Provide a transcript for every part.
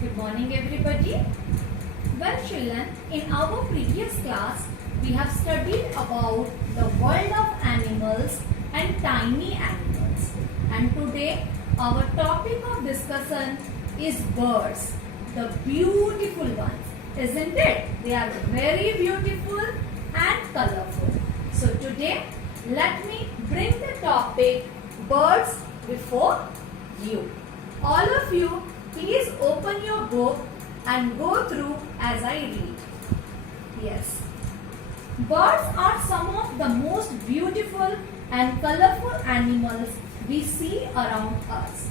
Good morning everybody. Well children, in our previous class we have studied about the world of animals and tiny animals, and today our topic of discussion is birds, the beautiful ones, isn't it? They are very beautiful and colorful. So today let me bring the topic birds before you. All of you, please open your book and go through as I read. Yes. Birds are some of the most beautiful and colorful animals we see around us.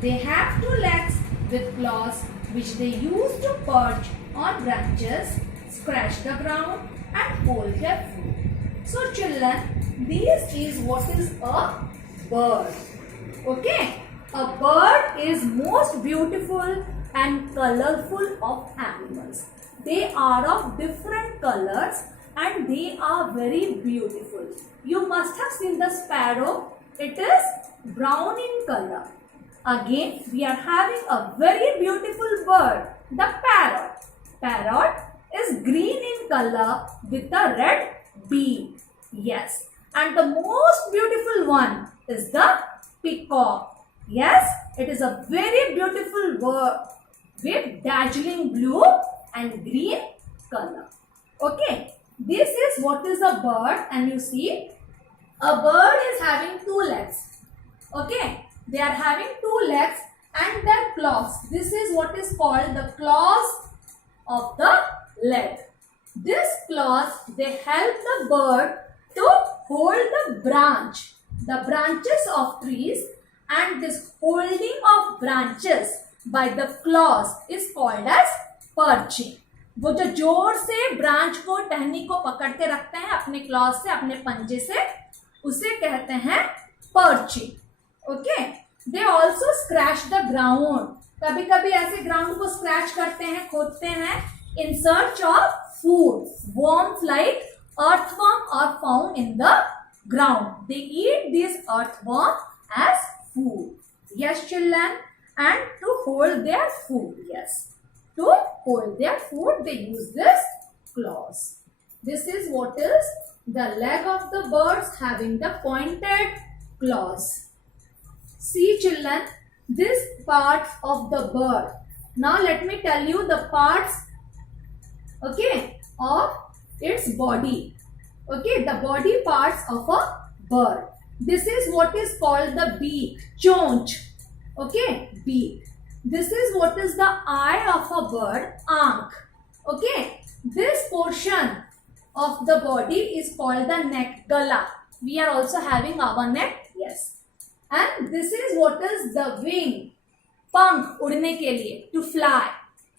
They have two legs with claws which they use to perch on branches, scratch the ground and hold their food. So children, this is what is a bird. Okay? A bird is most beautiful and colorful of animals. They are of different colors and they are very beautiful. You must have seen the sparrow. It is brown in color. Again, we are having a very beautiful bird, the parrot. Parrot is green in color with a red beak. Yes. And the most beautiful one is the peacock. Yes, it is a very beautiful bird with dazzling blue and green color. Okay, this is what is a bird, and you see a bird is having two legs. Okay, they are having two legs and their claws. This is what is called the claws of the leg. These claws, they help the bird to hold the branches of trees. And this holding of branches by the claws is called as perching. वो जो जोर से branch को टहनी को पकड़ के रखते हैं अपने क्लॉज से, अपने पंजे से, उसे कहते हैं perching. Okay. They also scratch the ground. कभी कभी ऐसे ग्राउंड को स्क्रैच करते हैं, खोदते हैं in search of food. Worms like earthworm are found in the ground. They eat this earthworm as food. Yes children, and to hold their food. Yes, to hold their food they use this claws. This is what is the leg of the birds having the pointed claws. See children, this part of the bird. Now let me tell you the parts, okay, of its body. Okay, the body parts of a bird. This is what is called the beak, chonch. Okay, beak. This is what is the eye of a bird, aankh. Okay, this portion of the body is called the neck, gala. We are also having our neck, yes. And this is what is the wing, pankh, udne ke liye, to fly.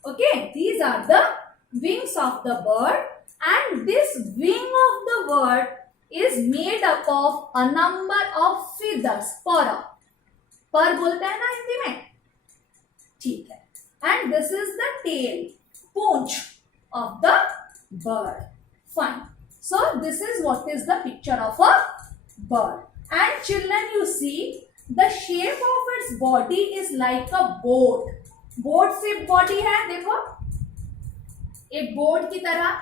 Okay, these are the wings of the bird. And this wing of the bird is made up of a number of feathers. पर बोलते हैं ना हिंदी में, ठीक है. And this is the tail, Poonch of the bird. Fine. So this is what is the picture of a bird. And children, you see the shape of its body is like a boat. Boat shaped body है, देखो एक boat की तरह.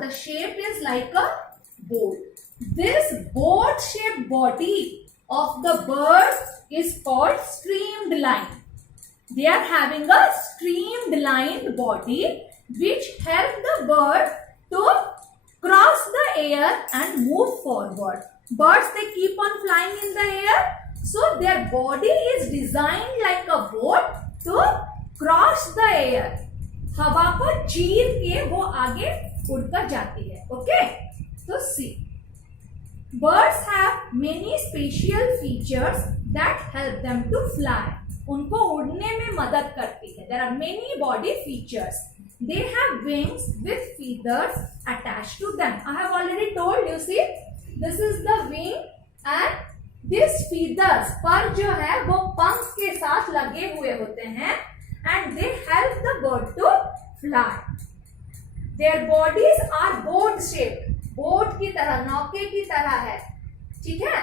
The shape is like a boat. This boat-shaped body of the bird is called streamline. They are having a streamlined body which help the bird to cross the air and move forward. Birds, they keep on flying in the air, so their body is designed like a boat to cross the air. हवा को चीर के वो आगे उड़कर जाती है. Okay, तो सी birds have many special features that help them to fly. उनको उड़ने में मदद करती है. There are many body features. They have wings with feathers attached to them. I have already told you. See, this is the wing and this feathers पर जो है वो पंख के साथ लगे हुए होते हैं. And they help the bird to fly. Their bodies are boat shaped. Boat की तरह, नौके की तरह है. ठीक है.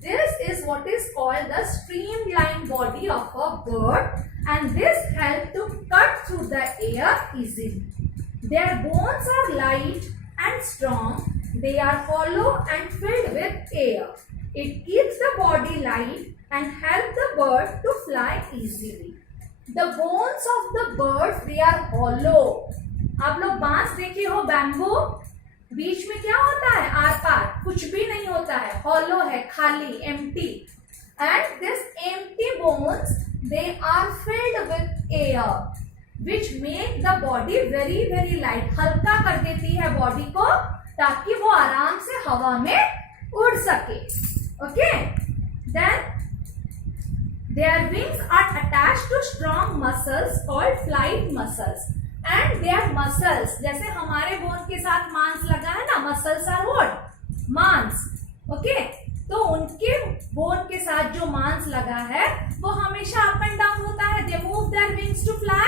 This is what is called the streamlined body of a bird, and this help to cut through the air easily. Their bones are light and strong. They are hollow and filled with air. It keeps the body light and help the bird to fly easily. The bones of the birds, they are hollow. आप लोग बांस देखे हो, bamboo, बीच में क्या होता है, are पार कुछ भी नहीं होता है, hollow है, खाली, empty. And this empty bones, they are filled with air, which make the body very very light. हल्का कर देती है बॉडी को ताकि वो आराम से हवा में उड़ सके. Okay, then their wings are attached to strong muscles called flight muscles, and their muscles, जैसे हमारे बोन के साथ मांस लगा है ना, muscles are what? मांस. Okay, तो उनके बोन के साथ जो मांस लगा है वो हमेशा अप एंड डाउन होता है. They move their wings to fly.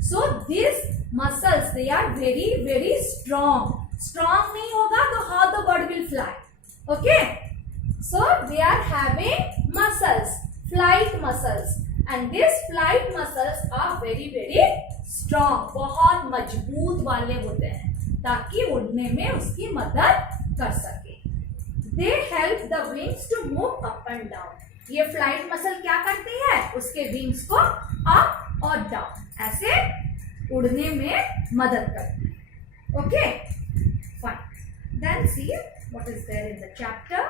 So these muscles, they are very very strong. Strong नहीं होगा तो how the bird will fly? Okay, so they are having muscles, flight muscles, and these flight muscles are very very strong. बहुत मजबूत वाले होते हैं ताकि उड़ने में उसकी मदद कर सके. They help the wings to move up and down. ये फ्लाइट मसल क्या करती है, उसके विंग्स को अप और डाउन ऐसे उड़ने में मदद करती है. Okay, fine. Then see what is there in the chapter.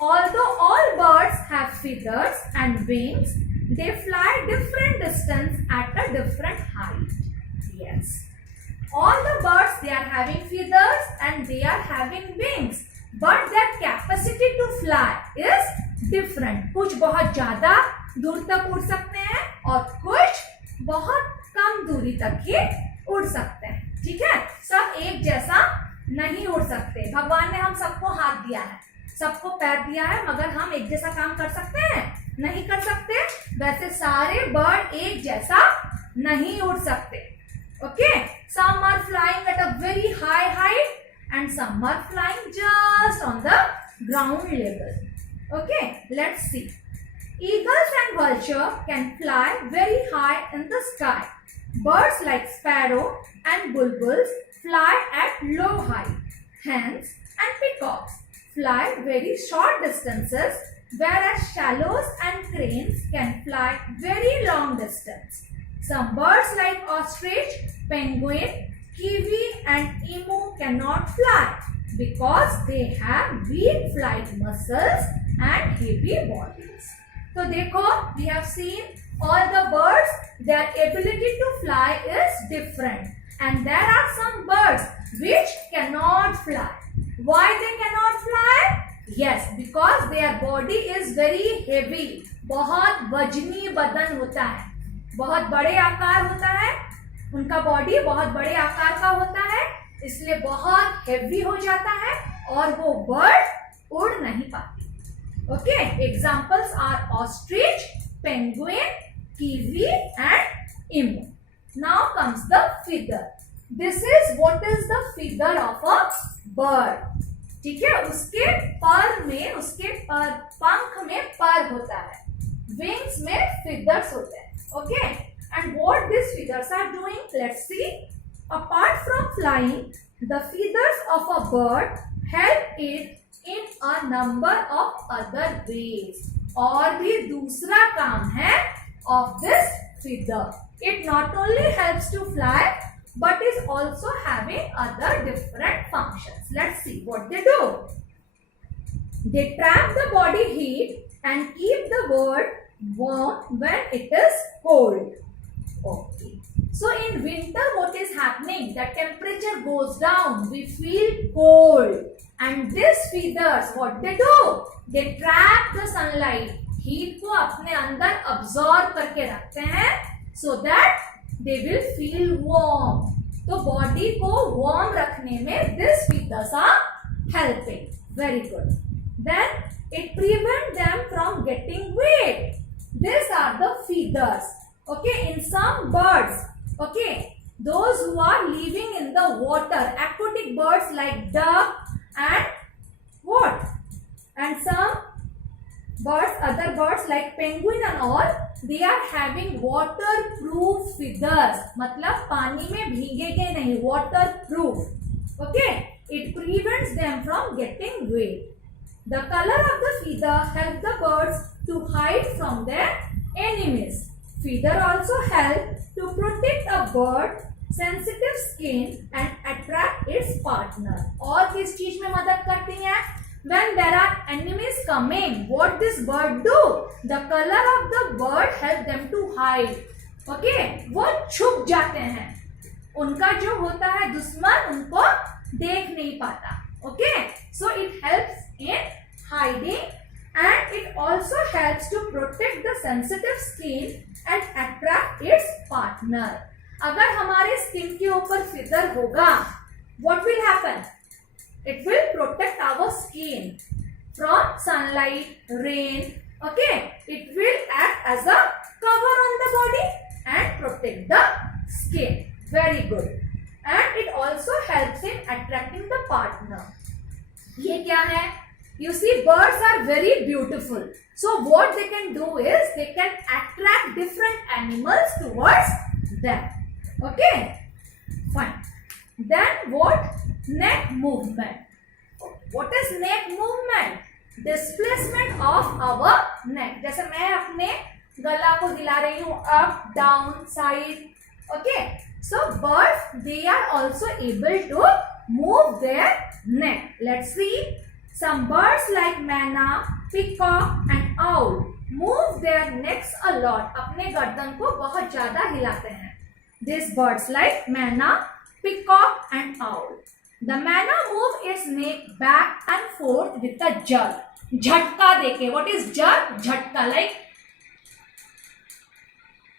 Although all birds have feathers and wings, they fly different distance at a different height. Yes, all the birds, they are having feathers and they are having wings, but their capacity to fly is different. कुछ बहुत ज्यादा दूर तक उड़ सकते हैं और कुछ बहुत कम दूरी तक ही उड़ सकते हैं. ठीक है, सब एक जैसा नहीं उड़ सकते. भगवान ने हम सबको हाथ दिया है, सबको पैर दिया है, मगर हम एक जैसा काम कर सकते हैं, नहीं कर सकते. वैसे सारे बर्ड एक जैसा नहीं उड़ सकते. Okay, some are flying at a very high height and some are flying just on the ground level. Okay, let's see. Eagles and vulture can fly very high in the sky. Birds like sparrow and bulbuls fly at low height. Hens and peacocks fly very short distances, whereas swallows and cranes can fly very long distance. Some birds like ostrich, penguin, kiwi and emu cannot fly because they have weak flight muscles and heavy bodies. So देखो, we have seen all the birds, their ability to fly is different, and there are some birds which cannot fly. Why they cannot fly? Yes, because their body is very heavy. बहुत वजनी बदन होता है, बहुत बड़े आकार होता है, उनका बॉडी बहुत बड़े आकार का होता है, इसलिए बहुत हेवी हो जाता है और वो बर्ड उड़ नहीं पाती. Okay, examples are ostrich, penguin, kiwi and emu. Now comes the feather. This is what is the feather of a bird. ठीक है, उसके पर में, उसके पंख में पर होता है, wings में feathers होते हैं. Okay, and what these feathers are doing, let's see. Apart from flying, the feathers of a bird help it in a number of other ways. और भी दूसरा काम है of this feather. It not only helps to fly but is also having other different functions. Let's see what they do. They trap the body heat and keep the bird warm when it is cold. Okay. So in winter what is happening? The temperature goes down. We feel cold. And these feathers, what they do? They trap the sunlight. Heat को अपने अंदर absorb करके रखते हैं so that they will feel warm. तो body को warm रखने में this feathers are helping. Very good. Then it prevent them from getting wet. These are the feathers. Okay, in some birds, okay, those who are living in the water, aquatic birds like duck and what? And some birds, other birds like penguin and all, they are having waterproof feathers. मतलब पानी में भीगेंगे नहीं, waterproof. Okay, it prevents them from getting wet. The color of the feather helps the birds to hide from their enemies. Feather also help to protect a bird sensitive skin and attract its partner. और किस चीज में मदद करती हैं? When there are enemies coming, what this bird do? The color of the bird help them to hide. Okay, वो छुप जाते हैं. उनका जो होता है दुश्मन उनको देख नहीं पाता. Okay, so it helps in hiding and it also helps to protect the sensitive skin and attract its partner. अगर हमारे स्किन के ऊपर फिदर होगा, what will happen? It will protect our skin from sunlight, rain. Okay, it will act as a cover on the body and protect the skin. Very good. And it also helps in attracting the partner. ये क्या है? You see, birds are very beautiful. So what they can do is they can attract different animals towards them. Okay, fine. Then what? Neck movement. What is neck movement? Displacement of our neck. जैसे मैं अपने गला को हिला रही हूँ up, down, side. Okay. So birds, they are also able to move their neck. Let's see. Some birds like मैना, peacock and owl move their necks a lot. अपने गर्दन को बहुत ज्यादा हिलाते हैं. These birds like मैना, peacock and owl. The मैना move its neck back and forth with a jerk. झटका देके. What is jerk? झटका, like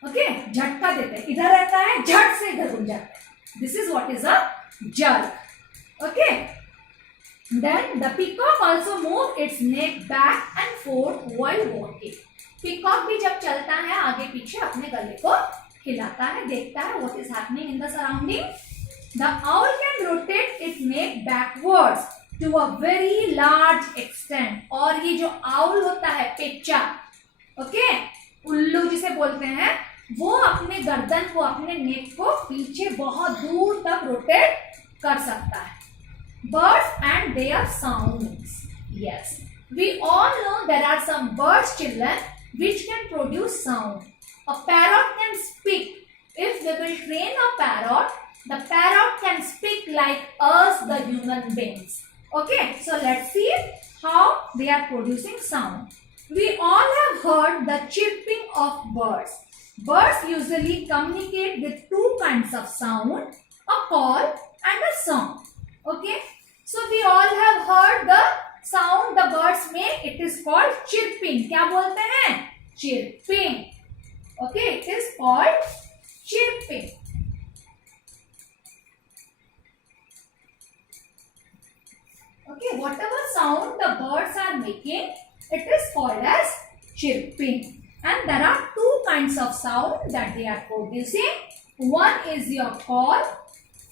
okay, झटका देते हैं. इधर रहता है, झट से इधर घूम जाता है. This is what is a jerk. Okay. Then the peacock also move its neck back and forth while walking. Peacock भी जब चलता है आगे पीछे अपने गले को हिलाता है, देखता है what is happening in the surrounding. The owl can rotate its neck backwards to a very large extent. और ये जो owl होता है, पेच्चा, okay, उल्लू जिसे बोलते हैं, वो अपने गर्दन को, अपने नेक को पीछे बहुत दूर तक रोटेट कर सकता है. Birds and their sounds. Yes, we all know there are some birds, children, which can produce sound. A parrot can speak. If we will train a parrot, the parrot can speak like us, the human beings. Okay, so let's see how they are producing sound. We all have heard the chirping of birds. Birds usually communicate with two kinds of sound, a call and a song. Okay, so we all have heard the sound the birds make. It is called chirping. क्या बोलते हैं? Chirping. Okay, it is called chirping. Okay, whatever sound the birds are making, it is called as chirping. And there are two kinds of sound that they are producing. One is your call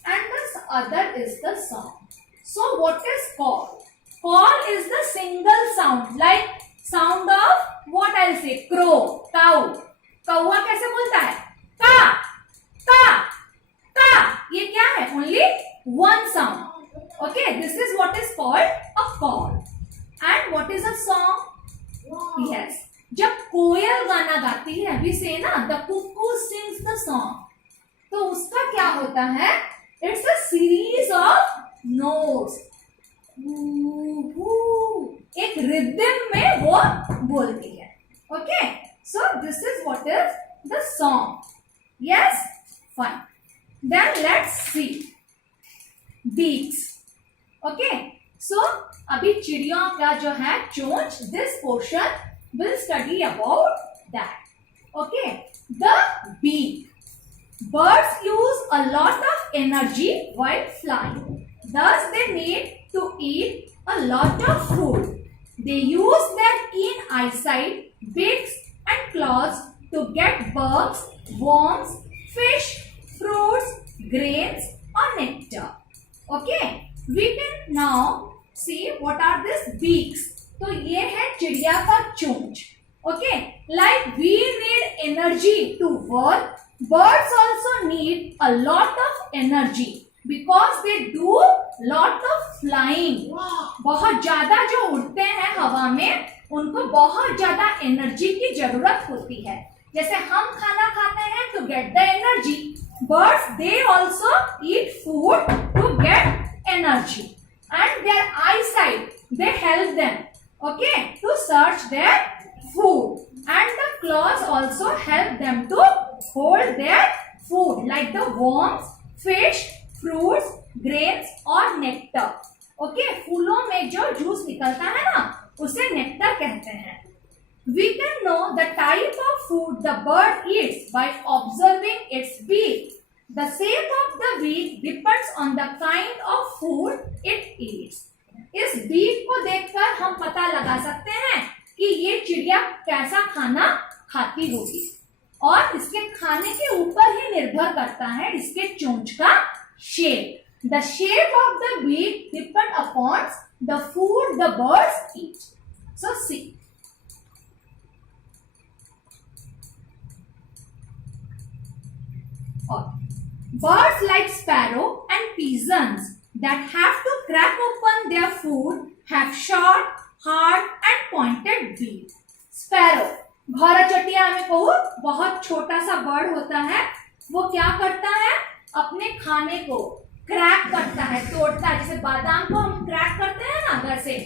and the other is the song. So what is call? Call is the single sound, like sound of what I'll say, crow, cow. कौवा कैसे बोलता है? का, का, का. ये क्या है? Only one sound. Okay, this is what is called a call. And what is a song? Yes, जब कोयल गाना गाती है, we say ना, the cuckoo sings the song. तो उसका क्या होता है? It's a series of notes. एक रिदम में वो बोलती है. Okay, so this is what is the song. Yes, fine. Then let's see beaks. Okay, so अभी चिड़ियों का जो है चोंच, this portion will study about that. Okay, the beak. Birds use a lot of energy while flying. Thus they need to eat a lot of food. They use their keen eyesight, beaks and claws to get bugs, worms, fish, fruits, grains or nectar. Okay, we can now see what are these beaks. तो ये है चिड़िया का चोंच. Okay, like we need energy to work, birds also need a lot of energy because they do lot of flying. बहुत ज्यादा जो उड़ते हैं हवा में उनको बहुत ज्यादा एनर्जी की जरूरत होती है. जैसे हम खाना खाते हैं to get the energy, birds they also eat food to get energy, and their eyesight they help them, okay, to search their food, and the claws also help them to hold their food like the worms, fish, fruits, grains or nectar. okay, फूलों में जो juice निकलता है ना उसे nectar कहते हैं. We can know the type of food the bird eats by observing its beak. The shape of the beak depends on the kind of food it eats. इस beak को देखकर हम पता लगा सकते हैं कि ये चिड़िया कैसा खाना खाती होगी, और इसके खाने के ऊपर ही निर्भर करता है इसके चोंच का shape. The shape of the beak depends upon the food the birds eat. So see. Birds like sparrow and pigeons that have to crack open their food have short, hard and pointed beak. Sparrow, घोड़ाचटिया में कहूँ बहुत छोटा सा bird होता है. वो क्या करता है, अपने खाने को क्रैक करता है, तोड़ता है. जैसे बादाम को हम क्रैक करते हैं ना घर से,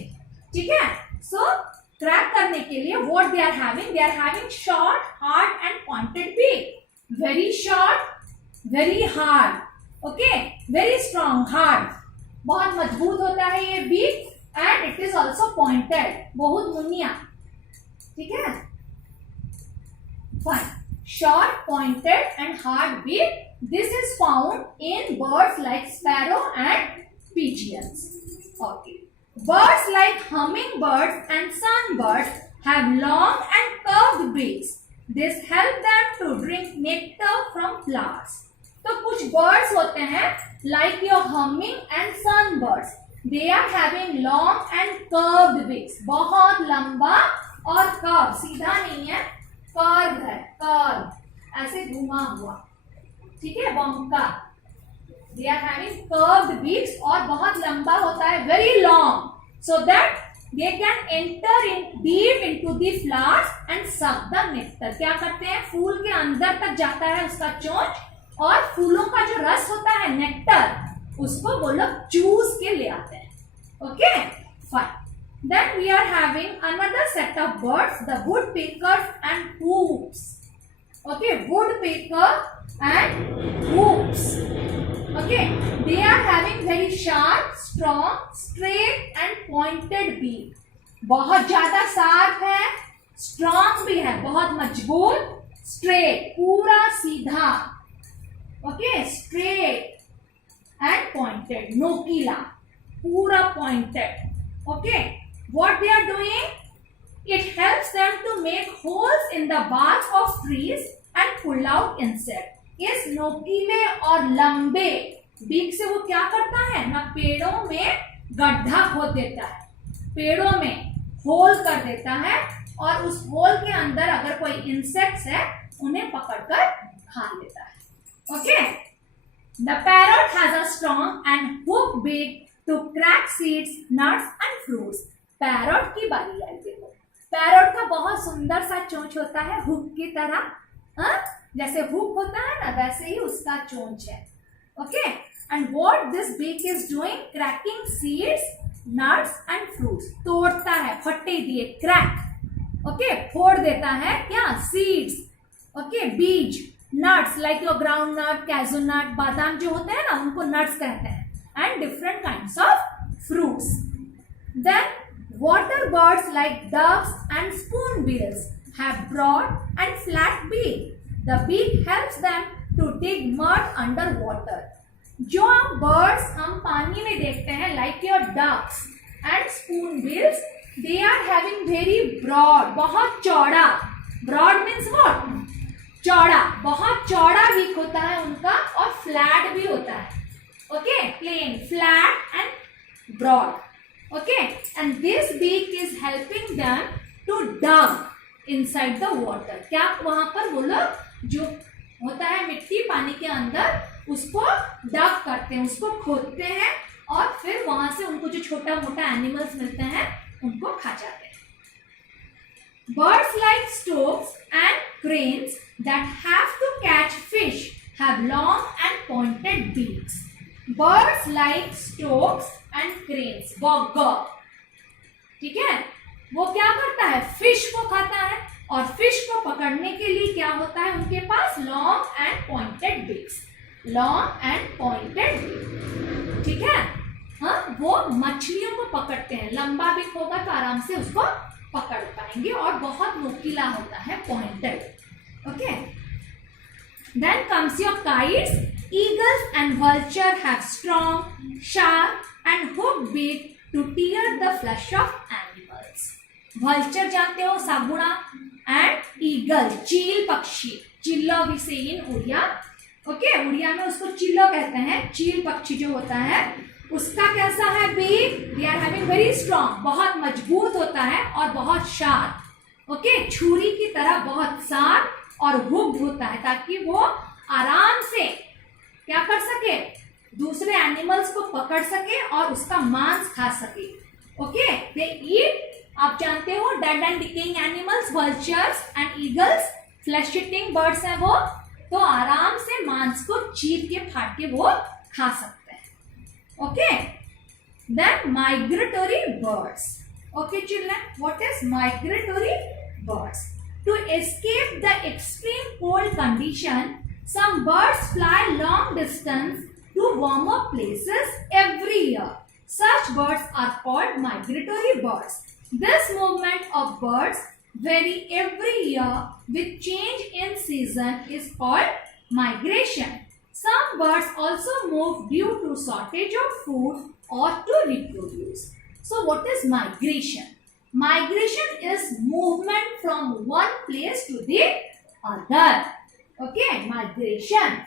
ठीक है. सो क्रैक करने के लिए what they are having short, hard and pointed beak. Very short, very hard, okay, very strong, hard, बहुत मजबूत होता है ये beak, and it is also pointed, बहुत मुन्निया. ठीक है, fine. Short, pointed and hard beak. This is found in birds like sparrow and pigeons. Okay, birds like hummingbirds and sunbirds have long and curved beaks. This helps them to drink nectar from flowers. तो कुछ birds होते हैं like your humming and sunbirds. They are having long and curved beaks. बहुत लंबा और curve, सीधा नहीं है, कर्व है, कर्व, ऐसे घुमा हुआ. ठीक है, बंका. They are having curved beaks और बहुत लंबा होता है, very long, so that they can enter in deep into the flowers and suck the nectar. क्या करते हैं, फूल के अंदर तक जाता है उसका चोंच, और फूलों का जो रस होता है नेक्टर, उसको वो लोग चूस के ले आते हैं. Okay, fine. Then we are having another set of birds, the woodpeckers and hoops. Okay, woodpecker and hoops. Okay, they are having very sharp, strong, straight and pointed beak. बहुत ज्यादा शार्प है, स्ट्रॉन्ग भी है, बहुत मजबूत, straight पूरा सीधा. Okay, straight and pointed, नोकीला, पूरा pointed. Okay, what they are doing, it helps them to make holes in the bark of trees and pull out insect. इस नोकीले और लंबे बीक से वो क्या करता है ना, पेड़ों में गड्ढा खोद देता है, पेड़ों में होल कर देता है, और उस होल के अंदर अगर कोई इंसेक्ट्स है उन्हें पकड़कर खा लेता है. Okay, the parrot has a strong and hook beak to crack seeds, nuts and fruits. Parrot की बारी आई. देखो, पैरट का बहुत सुंदर सा चोंच होता है, हुक की तरह. जैसे हुक होता है ना, वैसे ही उसका चोंच है. Okay, and what this beak is doing, cracking seeds, nuts and fruits. तोड़ता है, फट्टे दिए, क्रैक. ओके, फोड़ देता है क्या, सीड्स. ओके, बीज, nuts like your ground nut, cashew nut, बादाम जो होते हैं ना उनको नट्स कहते हैं, and different kinds of fruits. Then water birds like ducks and spoonbills have broad and flat beak. The beak helps them to dig mud under water. जो birds हम पानी में देखते हैं like your ducks and spoonbills, they are having very broad, बहुत चौड़ा. Broad means what? चौड़ा, बहुत चौड़ा beak होता है उनका, और flat भी होता है. Okay, plain, flat and broad. Okay, and this beak is helping them to dug inside the water. क्या वहां पर वो लोग जो होता है मिट्टी पानी के अंदर उसको डग करते हैं, उसको खोदते हैं और फिर वहां से उनको जो छोटा मोटा एनिमल्स मिलते हैं उनको खा जाते हैं. Birds like storks and cranes that have to catch fish have long and pointed beaks. Birds like storks and cranes, बॉग, ठीक है, वो क्या करता है, फिश को खाता है और फिश को पकड़ने के लिए क्या होता है उनके पास, long and pointed beaks, long and pointed beak, ठीक है. हाँ, वो मछलियों को पकड़ते हैं, लंबा बिक होगा तो आराम से उसको पकड़ पाएंगे और बहुत नुकीला होता है, pointed. Okay, then comes your kites. Eagles and vulture have strong, sharp and hooked beak to tear the flesh of animals. Vulture जानते हो, सागुड़ा, and eagle, चील पक्षी, चिल्लो we say in Odia. Okay, Odia में उसको चिल्लो कहते हैं. चील पक्षी जो होता है उसका कैसा है beak, they are having very strong, बहुत मजबूत होता है और बहुत शार्प. ओके, छुरी की तरह बहुत शार्प और हुक्ड होता है ताकि वो आराम से क्या कर सके, दूसरे एनिमल्स को पकड़ सके और उसका मांस खा सके. ओके, दे ईट, आप जानते हो dead and decaying animals, vultures and eagles flesh eating birds हैं वो, तो आराम से मांस को चीर के फाड़ के वो खा सकते हैं. Okay, then migratory birds. Okay children, what is migratory birds? To escape the extreme cold condition, some birds fly long distance to warmer places every year. Such birds are called migratory birds. This movement of birds vary every year with change in season is called migration. Some birds also move due to shortage of food or to reproduce. So what is migration? Migration is movement from one place to the other. Okay, migration.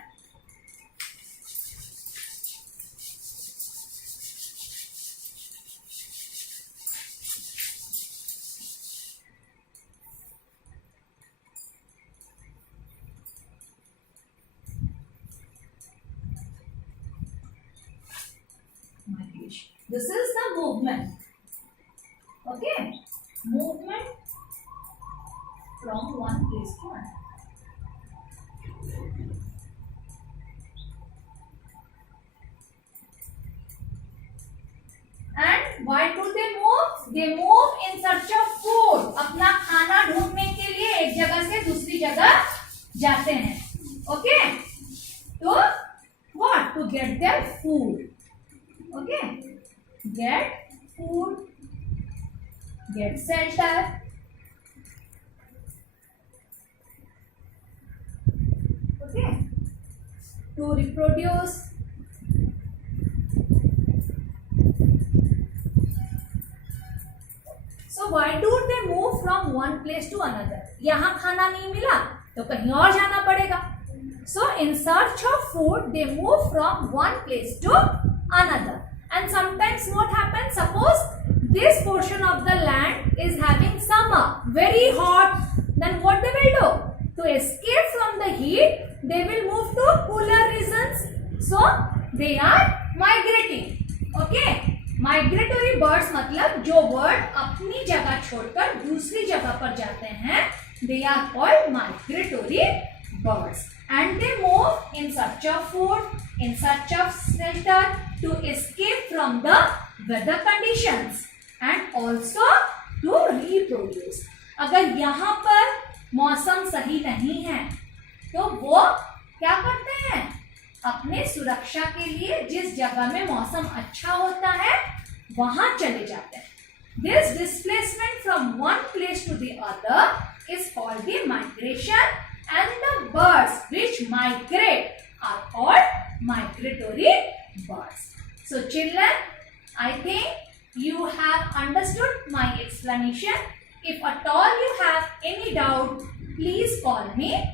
This is the movement. Okay, movement from one place to another. And why do they move? They move in search of food. अपना खाना ढूंढने के लिए एक जगह से दूसरी जगह जाते हैं. Okay, तो what? To get their food. Okay. Get food, get shelter. Okay, to reproduce. So why do they move from one place to another? यहाँ खाना नहीं मिला तो कहीं और जाना पड़ेगा. So in search of food, they move from one place to another. And sometimes what happens, suppose this portion of the land is having summer, very hot, then what they will do? To escape from the heat, they will move to cooler regions. So they are migrating. Okay, migratory birds मतलब जो bird अपनी जगह छोड़कर दूसरी जगह पर जाते हैं, they are called migratory birds. And they move in search of food, in search of shelter, to escape from the weather conditions and also to reproduce. अगर यहाँ पर मौसम सही नहीं है तो वो क्या करते हैं, अपने सुरक्षा के लिए जिस जगह में मौसम अच्छा होता है वहां चले जाते हैं. This displacement from one place to the other is called the migration, and the birds which migrate are called migratory birds. So children, I think you have understood my explanation. If at all you have any doubt, please call me.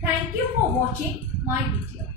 Thank you for watching my video.